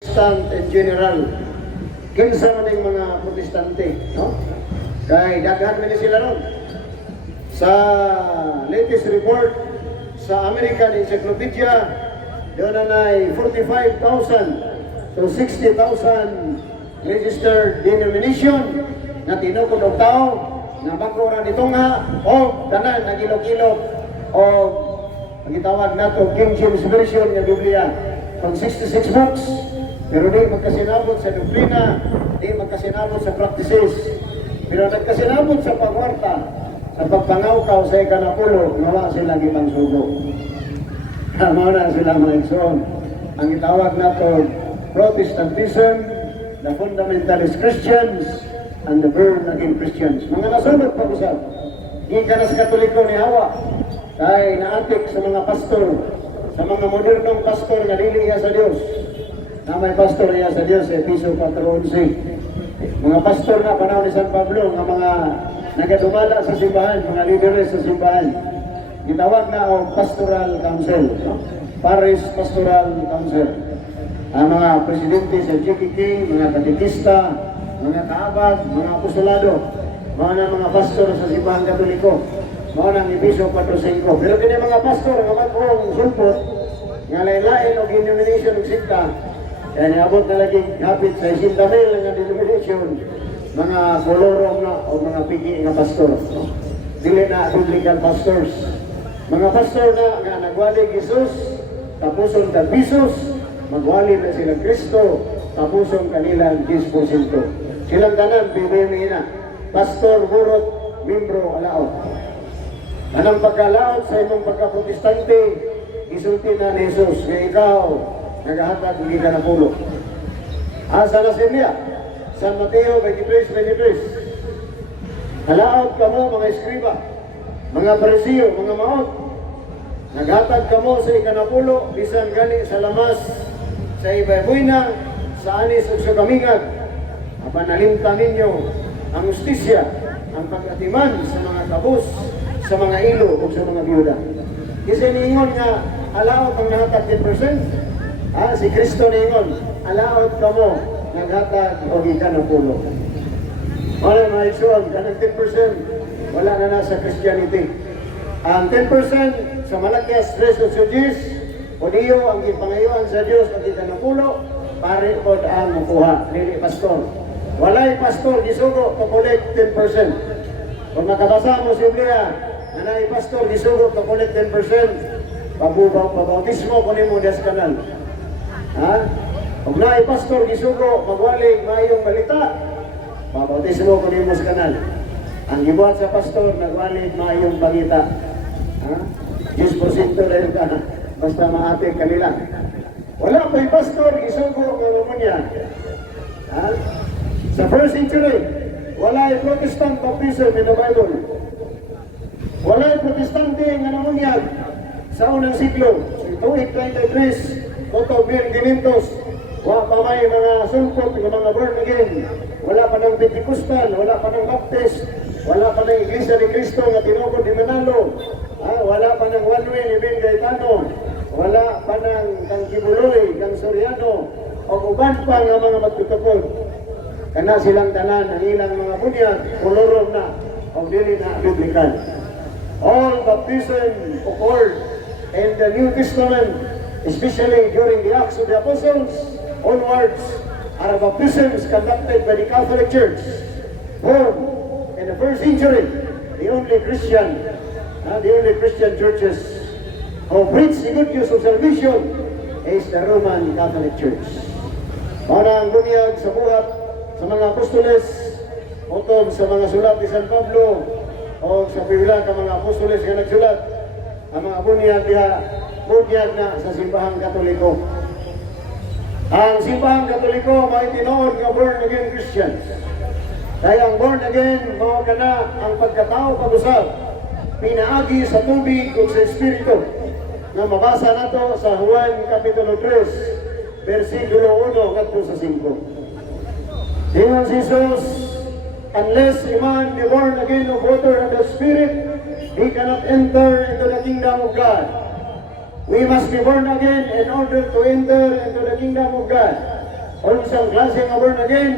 Protestant in general, kinsa man yung mga protestante, no? Kay daghan man sila ron. Sa latest report sa American Encyclopedia, doon na 45,000 to 60,000 registered denomination na tinukod og tao na bago ra nitong o tanan nagilog-ilog o ang gitawag nato King James Version ng Biblia from 66 books. Pero di magkasinabot sa doktrina, di magkasinabot sa practices. Pero nagkasinabot sa pagwarta, sa pagpangawkaw sa ikanapulo, nawa sila gibang sugo. Tama na sila mga igsoon. Ang itawag nato Protestantism, the fundamentalist Christians, and the born-again Christians. Mga nasunod pag-usap. Di ka na sa Katoliko ni Hawa. Dahil naatik sa mga pastor, sa mga modernong pastor na liliya sa Diyos. Na may pastor niya sa Diyos, Episo 4:11. Mga pastor na panahon ni San Pablo, nga mga nagadumala sa simbahan, mga leaders sa simbahan. Gitawag na o pastoral council, no? Parish Pastoral Council. Ang mga presidente sa GKK, mga katekista, mga kaabag, mga apostolado, mga pastor sa simbahan Katoliko, mga nang Episo 4:5. Pero kini mga pastor, nga magkong sulpot, nga lain-lain o denomination o sikta, kaya niabot na lagi hapit sa 60,000 nga denomination, mga kolorong na o mga pigi nga pastor. No? Dili na biblical pastors. Mga pastor na nga nagwali Jesus, tapuson ka Jesus, magwali na silang Kristo, tapuson kanilang 10%. Silang tanan, bibili na. Pastor, burot, membro, alaot. Anong pagkalaot sa imong pagka-protestante, isulti na ni Jesus, nga ikaw, nagahatag hindi ka na pulo. Asa na siya? San Mateo 23:23. Halaot ka mo mga eskriba, mga parisiyo, mga maot. Naghatag ka mo sa ikanapulo, bisan gani sa lamas, sa ibayboy na, sa anis o sa kamingag. Apanalimtan ninyo ang ustisya, ang pag-atiman sa mga kabus, sa mga ilo o sa mga biyuda. Kasi niingon nga, halaot ang nahatag 10%. Si Kristo ningon, alaot ka mo, naghatag o gikan ng pulo. Wala mga isuon, kanang 10%, wala na nasa Christianity. Ang 10% sa Malakias 3:8, o diyo ang ipangayuan sa Diyos ang gikan ng pulo, pare po ang makuha, lili pastor. Walay pastor, gisugo, kakulit 10%. Kung nakabasa mo sa Biblia, nanay pastor, gisugo, kakulit 10%, pabautismo kunin mo des kanal. Kung naay pastor gisugo magwali maayong balita, babautismo ko nimo sa kanal. Ang gibuhat sa pastor nagwali maayong balita. 10% lang ka basta maate kanila. Wala pa'y pastor gisugo nga niya. Sa first century, wala ay Protestant baptism in the Bible. Wala ay Protestante nga namunyag sa unang siglo. Tuig 33 Otto Birginitos, wa pa may mga sulpot, mga born again, wala pa ng Pentecostal, wala pa ng Baptist, wala pa ng Iglesia ni Cristo nga tinukod di Manalo, wala pa ng One Way ni Ben Gaetano, wala pa ng kang Kibuloy, kang Soriano, o uban pa nga mga magtutukod. Kana silang tanan, ang ilang mga bunyag, kolorong na, o dili na biblical. All baptism occurred in the New Testament, especially during the Acts of the Apostles, onwards, are baptisms conducted by the Catholic Church. Born in the first century, the only Christian churches who preach the good news of salvation is the Roman Catholic Church. Para ang bunyag sa buhat sa mga apostoles, utog sa mga sulat ni San Pablo, o sa Biblia ka mga apostoles nga nagsulat, ang mga bunyag bunyag na sa simbahang Katoliko. Ang simbahang Katoliko may tinoon nga born again Christians. Kaya ang born again, mao kana ang pagkatao pag-usab, pinaagi sa tubig o sa Espiritu, na mabasa nato sa Juan Kapitulo 3, versikulo 1 hanggang sa 5. Ingon si Jesus, unless a man be born again of water and the Spirit, he cannot enter into the kingdom of God. We must be born again in order to enter into the kingdom of God. unsang klase nga born again.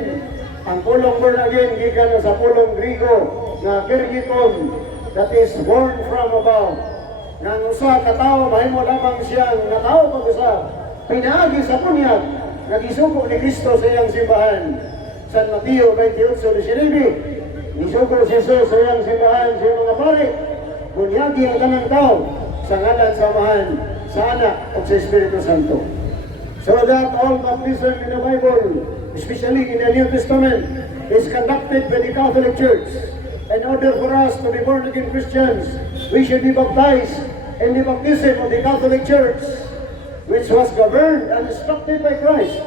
Ang pulong born again gikan sa pulong Griego nga kirgiton, that is born from above. Nga usa ka tawo mahimo lamang siyang natawo pag usa pinaagi sa bunyag nga gisugo ni Kristo sa iyang simbahan. San Mateo 28:19, nisugo si Jesus sa iyang simbahan sa mga pare, bunyagi ang tanang tao sa ngalan samahan sa Anak o sa Espiritu Santo. So that all baptism in the Bible, especially in the New Testament, is conducted by the Catholic Church. In order for us to be born again Christians, we should be baptized in the baptism of the Catholic Church, which was governed and instructed by Christ.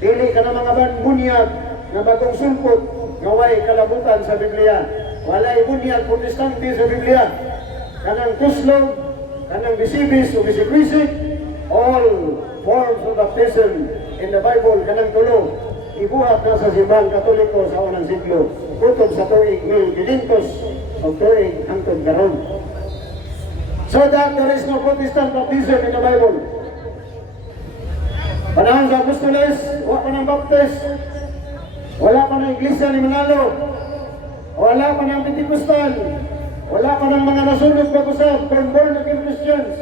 Dili ka na mga bunyag na bagong sulpot nga way kalabutan sa Biblia. Walay bunyag protestante sa Biblia. Kanang tuslog, kanang bisibis o bisikwisik, all forms of baptism in the Bible, kanang tulo, ibuhat na sa simbahang Katoliko sa unang siglo, kutob sa tuig 1500 o tuig hangtod karon. So that there is no Protestant baptism in the Bible. Panahon sa Apostoles, wala pa ng baptist, wala pa ng Iglesia ni Manalo, wala pa ng Pentecostal, wala pa ng mga nasunod pag-usap, born again Christians.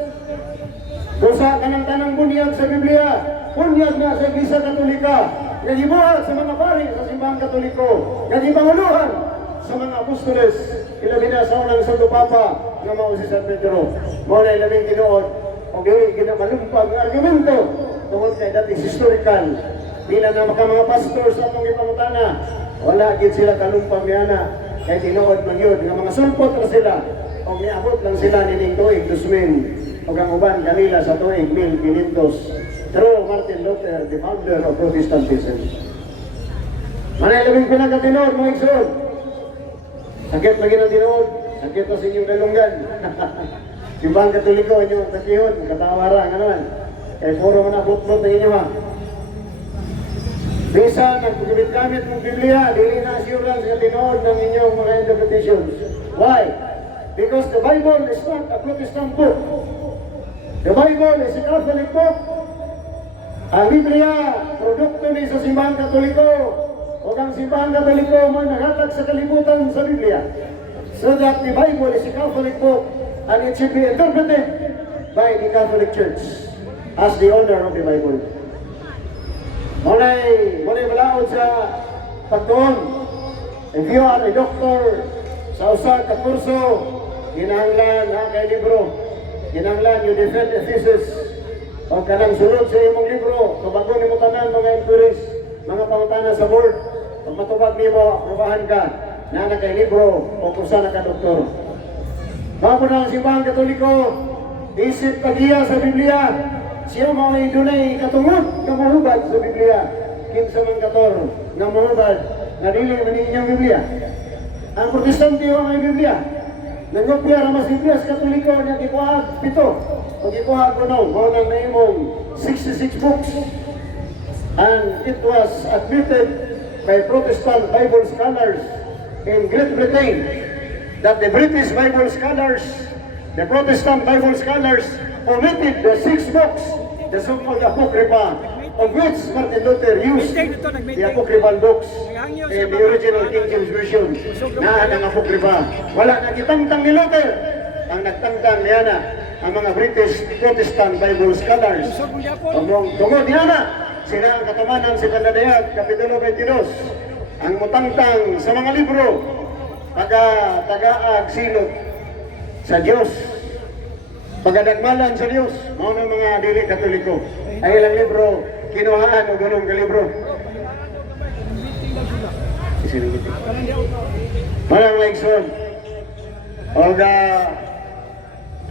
Dosa ka ng tanang bunyag sa Biblia, bunyag na sa Iglesia Katolika, nagibuhat sa mga pari sa simbahang Katoliko, nagibanguluhan sa mga Apostoles, ilabi na sa unang Santo Papa nga mao si San Pedro. Mao na ilabing tinuod, o dili ginamalumpag ng argumento, tungkol kay that is historical. Bila na mga pastor sa atong ipangutana, wala gid sila kalumpang niana, kay tinuod man yun, nga mga sulpot na sila, o niabot lang sila nining tuig 2000, o ang uban kanila sa tuig 1500. True Martin Luther, the founder of Protestantism. Manay labing pinagkatinood, mga igsoon. Sakit lagi ng tinood, sakit na sa inyong dalunggan. Simbahang Katoliko, inyong katihon, katawara, nga naman. Kaya puro mo na bot-bot ng inyo ha. Bisa, nagpagkabit-kamit mong Biblia, dili na assurance nga tinood ng inyong mga interpretations. Why? Because the Bible is not a Protestant book. The Bible is a Catholic book. Ang Biblia, produkto ni sa simbahang Katoliko. O ang simbahang Katoliko mo naghatag sa kalibutan sa Biblia. So that the Bible is a Catholic book and it should be interpreted by the Catholic Church as the owner of the Bible. Muna'y balaod sa pagtuon. If you are a doctor sa usa ka kurso, kinahanglan na kay libro. Kinahanglan you defend the thesis. O kanang sunod sa imong libro, kung ni mo tanan mga inquiries, mga pangutana sa board, pag matubag ni mo, aprobahan ka, na kay libro o kung saan ka doktor. Bago na ang simbahang Katoliko, isip kagiya sa Biblia, siya mga dunay katungod na mahubad sa Biblia. Kinsa man kator na mahubad na dili man inyong Biblia. Ang Protestante o ang Biblia, nangopya ramas Biblia sa Katoliko niya gikuhag pito. O gikuhag ko no, mo nang naimong 66 books. And it was admitted by Protestant Bible scholars in Great Britain that the British Bible scholars, the Protestant Bible scholars, omitted the 6 books, the so-called Apocrypha, of which Martin Luther used the Apocryphal books in the original King James Version na ang Apocrypha. Wala na kitangtang ni Luther, ang nagtangtang niya na ang mga British Protestant Bible scholars. Tungod niya na, sila ang katumanan si Pandadayag, Kapitulo 22, ang mutangtang sa mga libro, tagaag silot sa Diyos, pagadagmalan sa Diyos, mga mga dili Katoliko. Ay ilang libro, kinuhaan o ganong kalibro. Malang Laikson, o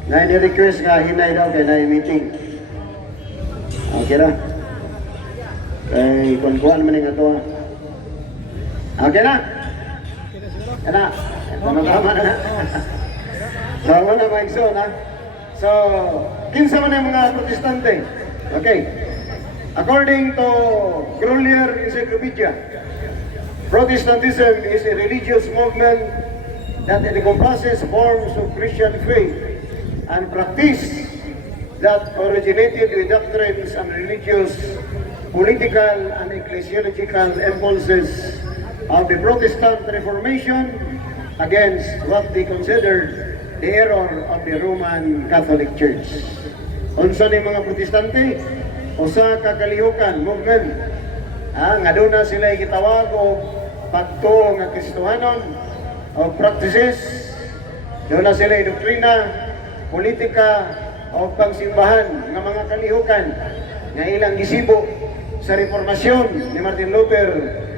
na ni-request nga hinay daw kay na-meeting. Okay na. Kay kuan-kuan man nga to. Okay na. Kana. Tama na. So, wala mga igsoon ha. So, kinsa man ang mga Protestante. Okay. According to Grolier Encyclopedia, Protestantism is a religious movement that encompasses forms of Christian faith and practice that originated with doctrines and religious political and ecclesiological impulses of the Protestant Reformation against what they considered the error of the Roman Catholic Church. Unsa ni mga Protestante, usa ka kalihukan movement nga doon na sila gitawag o pagtuo nga Kristohanon o practices, doon na sila doktrina, politika o pangsimbahan ng mga kalihukan nga ilang gisibo sa reformasyon ni Martin Luther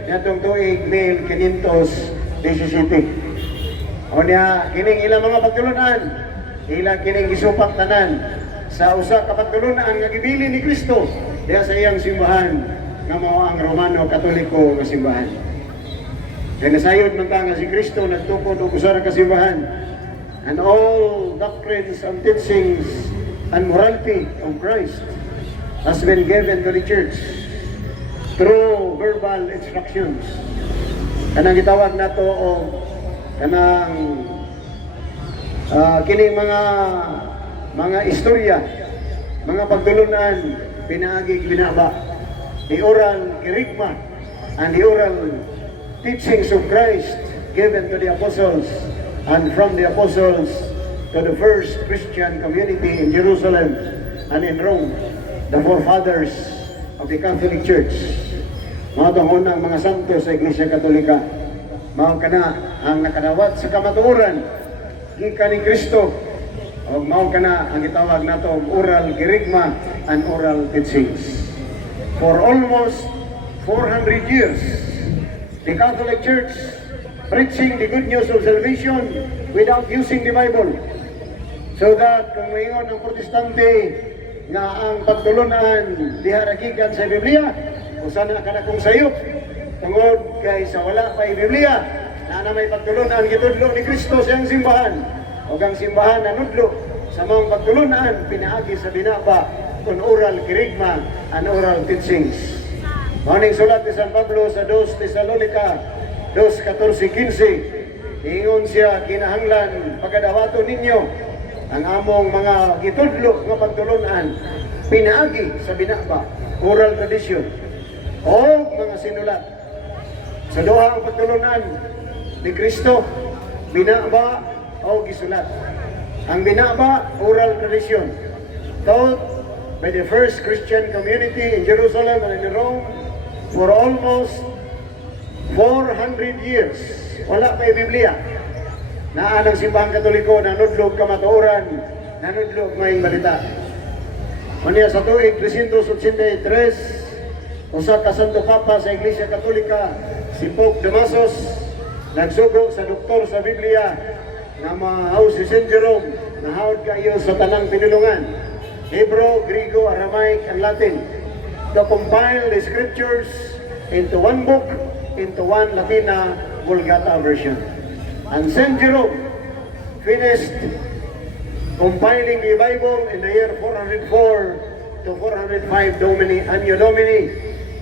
nitong tuig 1517. O niya, kining ilang mga pagtulunan, ilang kining gisupak tanan sa usa ka pagtulunan nga gibili ni Kristo diha sa iyang simbahan nga mao ang Romano Katoliko nga simbahan. Kaya nasayod man ta nga si Kristo nagtukod og usa ka simbahan, and all doctrines and teachings and morality of Christ has been given to the church through verbal instructions. Kanang gitawag nato o kanang kining mga istorya, mga pagtulunan, pinaagig binaba, the oral kerygma and the oral teachings of Christ given to the apostles and from the apostles to the first Christian community in Jerusalem and in Rome, the forefathers of the Catholic Church. Mga unang mga santo sa Iglesia Katolika, mga kana ang nakadawat sa kamatuoran gikan ni Kristo, o mga kana ang gitawag nato oral kerygma and oral teachings. For almost 400 years, the Catholic Church preaching the good news of salvation without using the Bible. So that kung mayroon ng Protestante nga ang pagtulunan diharagikan sa Biblia, usa na kanakong sayop tungod kay sa wala pa Biblia na may pagtulunan gitudlo ni Kristo sa iyang simbahan, o ang simbahan na nudlo sa mga pagtulunan pinaagi sa binaba kung oral kerygma and oral teachings. Maning sulat ni San Pablo sa 2 Tesalonica 2:14-15, ingon siya, kinahanglan pagadawato ninyo ang among mga gitudlo nga pagtulunan pinaagi sa binaba, oral tradition, o mga sinulat. Sa duha ang pagtulunan ni Kristo, binaba o gisulat. Ang binaba, oral tradition, taught by the first Christian community in Jerusalem and in Rome for almost 400 years. Wala pa Biblia. Naa ng simbahan Katoliko, nanudlog kamatuoran, nanudlog may balita. Maniya sa tuig 383, usa ka Santo Papa sa Iglesia Katolika, si Pope Damasus, nagsugo sa doktor sa Biblia na mahaw si Saint Jerome, nahawad kayo sa tanang pinulungan, Hebrew, Griego, Aramaic, and Latin, to compile the scriptures into one book, into one Latina Vulgata version. And Saint Jerome finished compiling the Bible in the year 404 to 405 Domini, Anno Domini,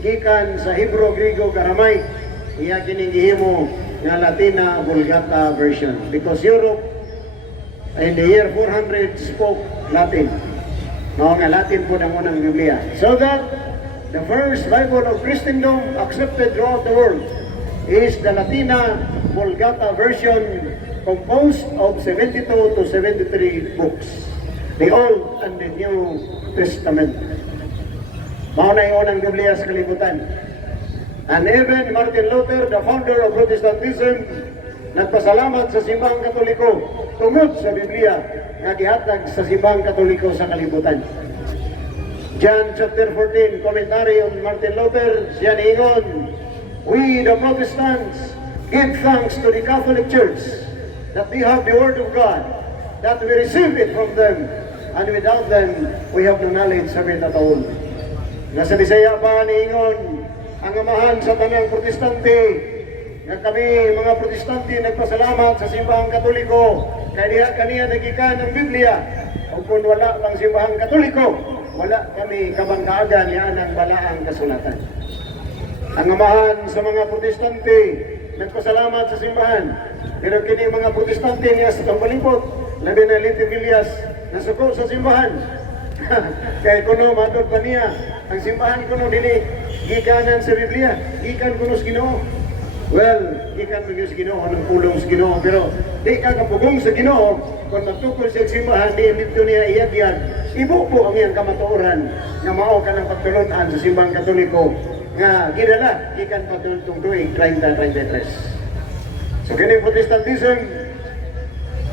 gikan sa Hebrew, Griego, Aramaic, iya kining gihimo nga Latina Vulgata version, because Europe in the year 400 spoke Latin. Mao nga Latin po ang unang Biblia. So that the first Bible of Christendom accepted throughout the world is the Latina Vulgata version, composed of 72 to 73 books, the Old and the New Testament. Mao na yung unang Biblia sa kalibutan. And even Martin Luther, the founder of Protestantism, nagpasalamat sa simbahang Katoliko tungod sa Biblia nga gihatag sa simbahang Katoliko sa kalibutan. John chapter 14, commentary on Martin Luther, siya niingon, "We, the Protestants, give thanks to the Catholic Church that we have the Word of God, that we receive it from them, and without them, we have no knowledge of it at all." Nasa Bisaya pa niingon, ang amahan sa tanang Protestante, nga kami mga Protestante nagpasalamat sa simbahang Katoliko, kaya diha kaniya nagikan ng Biblia, o kung wala pang simbahang Katoliko, wala kami kabangkaagan yan ang balaang kasulatan. Ang amahan sa mga Protestante nagpasalamat sa simbahan, pero kini mga Protestante niya sa tambalipot, labi na Little Villas, nasuko sa simbahan. Kaya kuno matod pa niya, ang simbahan kuno dili gikanan sa Biblia, gikan kuno sa Ginoo. Well, gikan mo sa Ginoo, anong pulong sa Ginoo, pero di ka kapugong sa Ginoo, kung magtukol sa simbahan, di dito niya iyag-yag, ibupo ang iyang kamatuoran, nga mao ka ng pagtulunan sa simbang Katoliko, nga gidala, gikan patulong tuig 30-33. So kini Protestantism,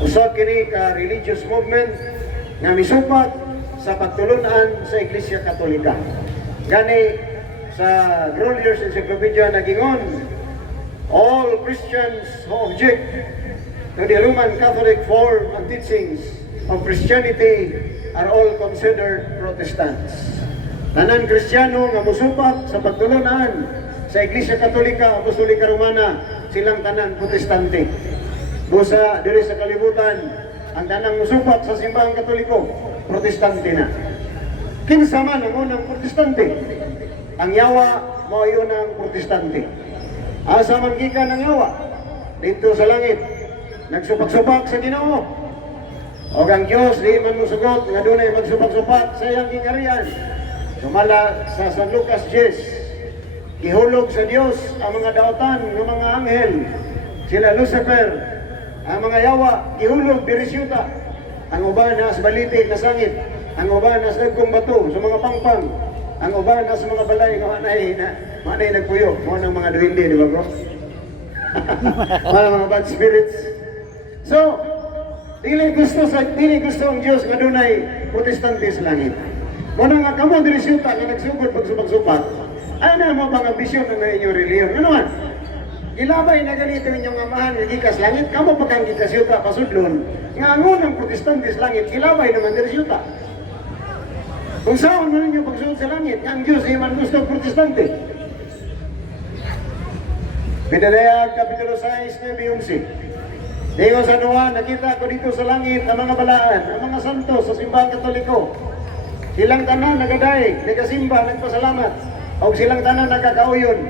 usab kini ka religious movement nga misupat sa pagtulunan sa Iglesia Katolika. Gani sa Grolier's Encyclopedia nagingon, all Christians who object to the Roman Catholic form and teachings of Christianity are all considered Protestants. Tanan Kristiyano nga musupat sa pagtulunan sa Iglesia Katolika Apostolika Romana, silang tanan Protestante. Busa diri sa kalibutan, ang tanang musupat sa simbahang Katoliko, Protestante na. Kinsa man ang unang Protestante? Ang Yawa mao yun ang Protestante. Asa man gikan ang Yawa? Dito sa langit, nagsupak-supak sa Ginoo. O ang Diyos di man musugot nga dunay magsupak-supak sa iyang gingarian. Sumala sa San Lucas 10, gihulog sa Dios ang mga daotan ng mga anghel, sila Lucifer, ang mga Yawa, gihulog dirisyuta, ang uban na sa balitig na sangit, ang uban na sa dagkong bato, sa mga pangpang, ang uban na sa mga balay nga manay nagpuyo, mga ng mga duwindi, di ba bro? mga bad spirits. So, dili gusto ang Dios nga dunay Protestante sa langit. Muna nga kamo dirisyuta nga nagsugod pagsubak-supak, ay na mo bang ambisyon na inyong reliyon? Ano man? Ilabay na ganito inyong amahan nga gikas langit, kamo pa kang gikas yuta pasudlon, nga ang unang Protestante sa langit, ilabay naman dirisyuta. Kung saan man ninyo pagsugod sa langit, ang Diyos iman gusto Protestante. Pinadayag Kapitulo 6, 9-11. Diyo sa Noah, nakita ko dito sa langit ang mga balaan, ang mga santo sa simbahang Katoliko. Silang tanan nagaday, nagasimba, nagpasalamat. O silang tanan nagkakauyon.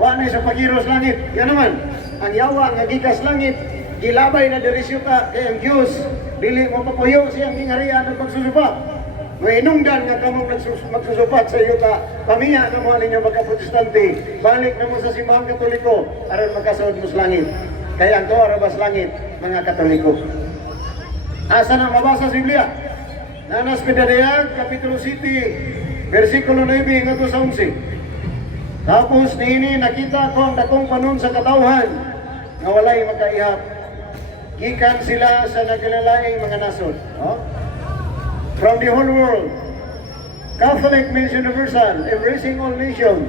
Wala sa pagiros langit. Yan naman, ang Yawa nga gikas langit, gilabay na dirisyuta kay ang Diyos. Dili mo papuyo siyang gingarian ng pagsusupak. Mainungdan nga kamong magsusupak sa iyo ka. Pamiya na mo ninyo magka-Protestante. Balik na mo sa simbahang Katoliko aron magkasaod mo sa langit. Kaya ang arabas langit, mga Katoliko. Asa na mabasa sa Biblia? Nanas Pinadayag, Kapitulo 7, versikulo 9 hanggang sa 11. Tapos niini nakita ko ang dakong panon sa katawhan nga walay makaihap. Gikan sila sa nagkilalaing mga nasod. Oh? From the whole world, Catholic means universal, embracing all nations.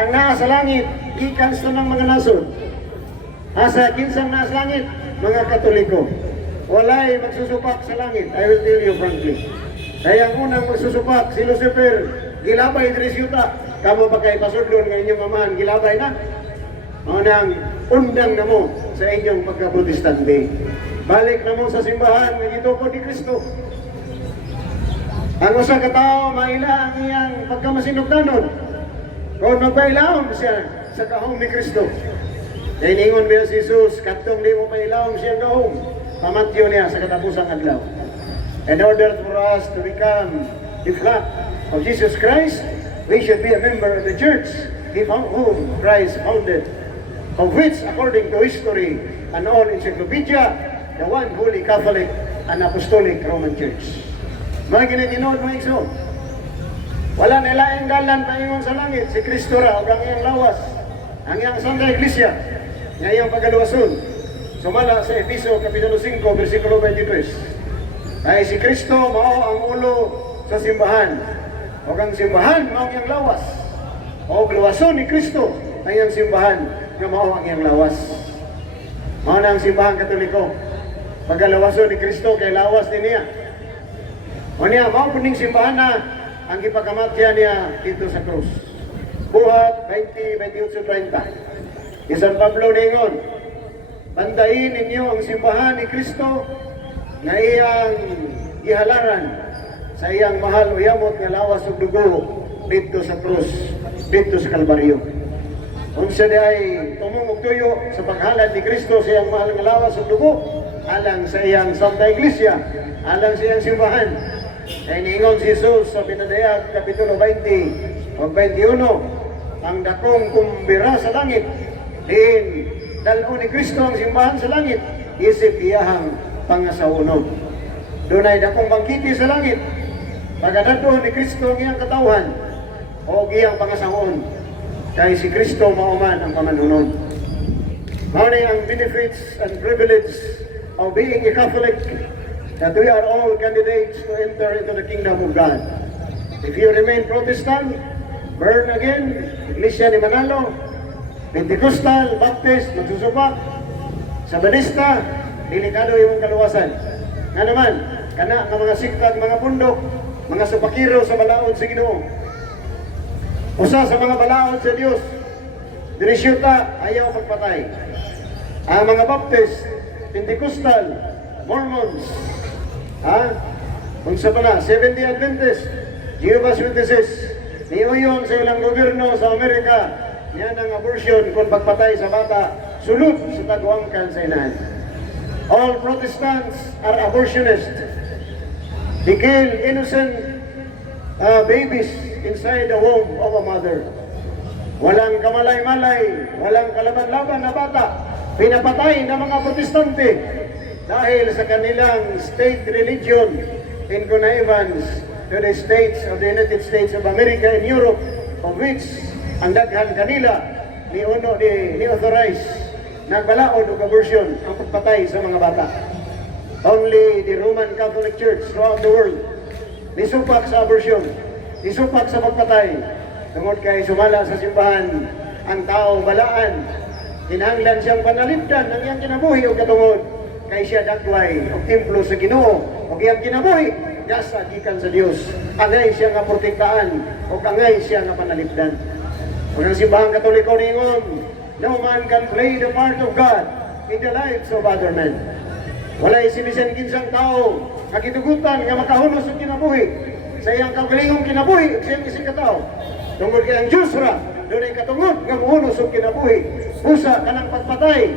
Ang nasa langit, gikan sa ng mga nasod. Asa kinsang nasa langit, mga Katoliko. Walay magsusupak sa langit, I will tell you frankly. Kaya ang unang magsusupak, si Lucifer, gilabay dirisyuta. Kamo pa kay pasudlon ng inyong amahan, gilabay na. Unang undang na mo sa inyong pagka-Protestante. Balik na mo sa simbahan, nagitupo ni Kristo. Ang usa ka tao, maila ang iyang pagkamasinugdanon. Kung magpailawon siya sa kahong ni Kristo. Kaya ningon ba si Jesus, katong di mo pailawon siyang kahong. Pamatyo niya sa katapusang adlaw. In order for us to become the flock of Jesus Christ, we should be a member of the church, whom Christ founded, of which, according to history and all encyclopedia, the one Holy Catholic and Apostolic Roman Church. Mga ginaginood mga igsoon, wala nilaing dalan paingon sa langit, si Kristo ra, o ang iyang lawas, ang iyang Santa Iglesia, nga iyang pagaluwason. Sumala sa Efeso Kapitulo 5, versikulo 23. Ay si Kristo mao ang ulo sa simbahan. O ang simbahan mao ang iyang lawas. O luwason ni Kristo ang iyang simbahan nga mao ang iyang lawas. Mao na ang simbahan Katoliko. Pagalawason ni Kristo kay lawas ni niya. O niya, mao puning simbahan na ang ipakamatya niya dito sa krus. Buhat 20:28-30. San Pablo ningon, bandayin ninyo ang simbahan ni Kristo na iyang ihalaran sa iyang mahal o yamot nga lawas ug dugo dito sa krus, dito sa Kalbaryo. Unsa ay tumong og tuyo sa paghalad ni Kristo sa iyang mahal nga lawas ug dugo alang sa iyang Santa Iglesia, alang sa iyang simbahan. Kaya niingon si Jesus sa Pinadayag Kapitulo 20, o 21, ang dakong kumbira sa langit, diin dalo ni Kristo ang simbahan sa langit, isip iyahang pangasaunog. Dunay dakong bangkiti sa langit, pagkadadto ni Kristo ang iyang katawhan, o iyang pangasaon, kay si Kristo mauman ang pamanhunon. Mao ang benefits and privilege of being a Catholic, that we are all candidates to enter into the kingdom of God. If you remain Protestant, born again, Iglesia ni Manalo, Pentecostal, Baptist, magsusubak, Sabadista, delikado yung kaluwasan. Nga naman, kana nga mga siktag, mga pundok, mga supakiro sa balaod sa Ginoo. Usa sa mga balaod sa Dios, dinisyuta, ayaw pagpatay. Ang mga Baptist, Pentecostal, Mormons, unsa pa na, Seventh-day Adventist, Jehovah's Witnesses, niuyon sa ilang gobyerno sa Amerika, yan ang abortion kung pagpatay sa bata, sulod sa tagwangkan sa inahan. All Protestants are abortionists. They kill innocent babies inside the womb of a mother. Walang kamalay-malay, walang kalaban-laban na bata, pinapatay ng mga Protestante dahil sa kanilang state religion in connivance to the states of the United States of America and Europe, of which ang daghan kanila ni authorize nagbalaod og abortion ang pagpatay sa mga bata. Only the Roman Catholic Church throughout the world nisupak sa abortion, nisupak sa pagpatay, tungod kay sumala sa simbahan ang taong balaan, kinahanglan siyang panalipdan ng iyang kinabuhi o katungod kay siya dagway o templo sa Ginoo o iyang kinabuhi yasa gikan sa Dios. Angay siya nga protektaan o angay siya nga panalipdan. Kung ang simbahang Katoliko ningon, no man can play the part of God in the lives of other men. Walay sinisan kinsang tao nga kitugutan nga makahunos sa kinabuhi sa iyang kagalingong kinabuhi ug siyang isang katao. Tungod kay ang Diyos ra dunay katungod nga muhunos og kinabuhi. Busa kanang pagpatay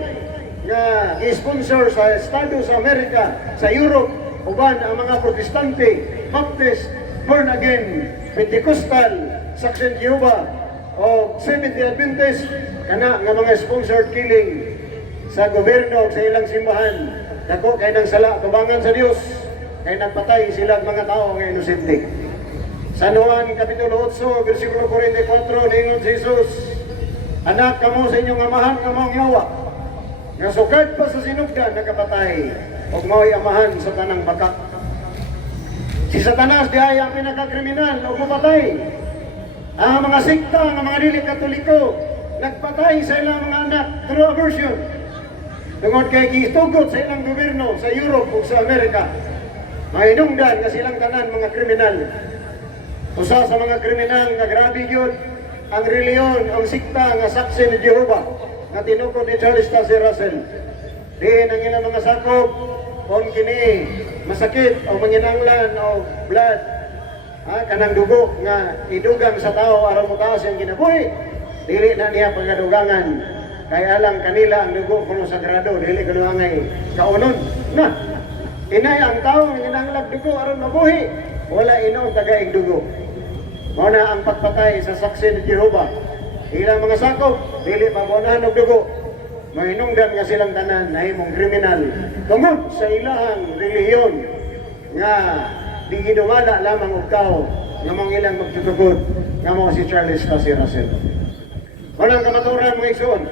nga i-sponsor sa Estados America, sa Europe, uban ang mga Protestante, Baptist, born again, Pentecostal, Saksyon Jehovah, o Seventh-day Adventist, kana nga mga sponsored killing sa gobyerno sa ilang simbahan. Dako kay nang sala tubangan sa Dios, kay nagpatay sila mga tao nga inosente. San Juan Kapitulo 8, versikulo 44, ningon si Jesus, anak kamo sa inyong amahan nga mong yawa, nga sukad pa sa sinugdan nakapatay, ug mao'y amahan sa tanang baka. Si Satanas di ay ang pinakakriminal o pupatay. Ang mga sikta, ang mga dili Katoliko, nagpatay sa ilang mga anak through abortion. Tungod kay gitugot sa ilang gobyerno sa Europe o sa Amerika, mahinungdan nga silang tanan mga kriminal. Usa sa mga kriminal nga grabe yun ang reliyon, ang sikta nga saksi ni Jehovah nga tinukod ni Charles Taze Russell. Diin ang ilang mga sakop kung kini masakit o manginanglan o blood, kanang dugo nga idugang sa tao aron mutaas ang kinabuhi, dili na niya pagadugangan kay alang kanila ang dugo kuno sagrado, dili kuno angay kaunon na inay ang tao nga ginanglag dugo aron mabuhi, wala inom tagaig dugo. Mao na ang pagpatay sa saksi ni Jehovah. Ilang mga sakop dili pabunahan og dugo, mahinungdan nga silang tanan nahimong kriminal tungod sa ilahang relihiyon nga di gidumala lamang og tao nga mong ilang magtutugod nga mo si Charles Taze Russell. Walang kamaturan mga igsoon.